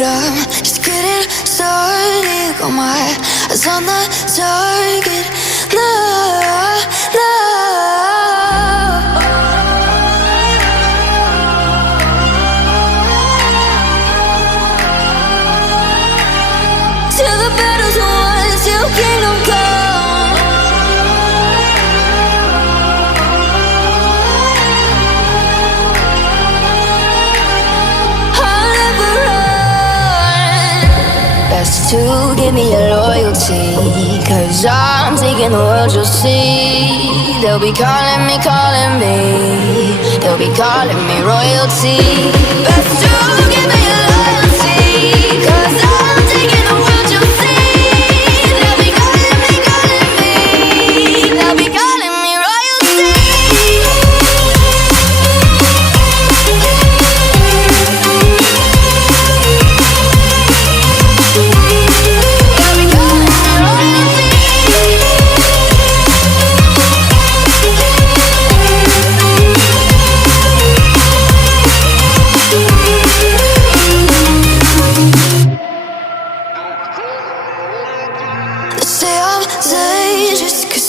but I'm just getting started. Got my eyes on the target. No, no. Till the battle's won, till kingdom come. I'll never run. Best to give me your loyalty, 'cause I'm taking the world, you'll see. They'll be calling me, calling me. They'll be calling me royalty. Best to give me your loyalty, 'cause I'm taking the world, you'll see.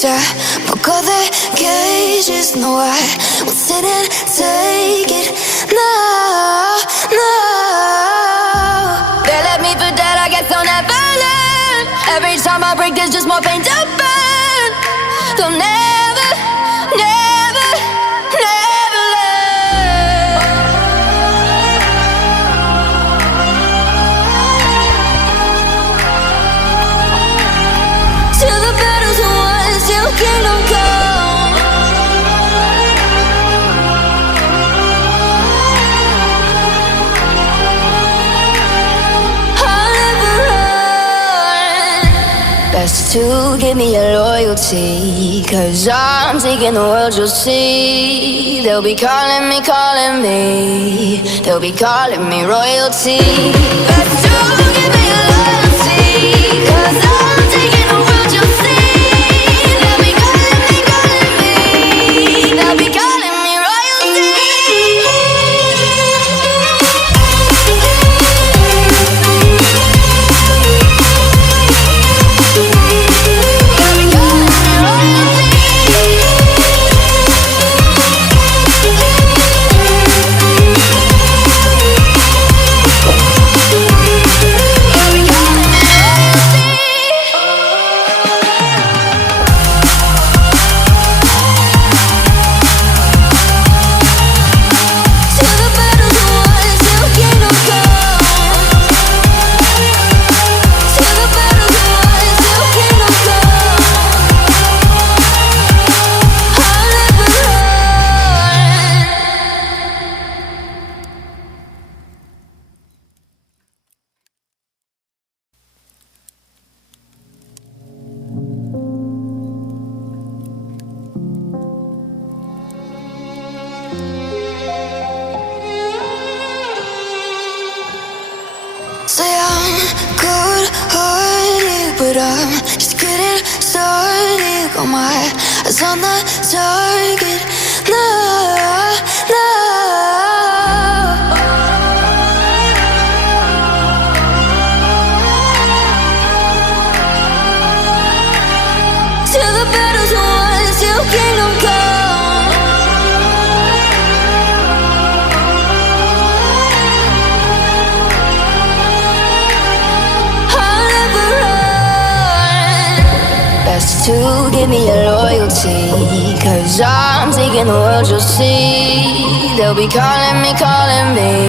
I broke all the cages, no, I won't sit and take it. No, no. They left me for dead, I guess I'll never learn. Every time I break, there's just more pain to burn. They'll never, never, never learn. Till the battle's won, till kingdom come. I'll never run. Best to give me your loyalty, 'cause I'm taking the world, you'll see. They'll be calling me, calling me. They'll be calling me royalty. Best to give me your loyalty, 'cause I'm taking the world, you'll see. Say I'm good-hearted, but I'm just getting started. Got my eyes on the target. No, no. Till the battle's won, till kingdom come. To give me your loyalty, 'cause I'm taking the world, you'll see. They'll be calling me, calling me.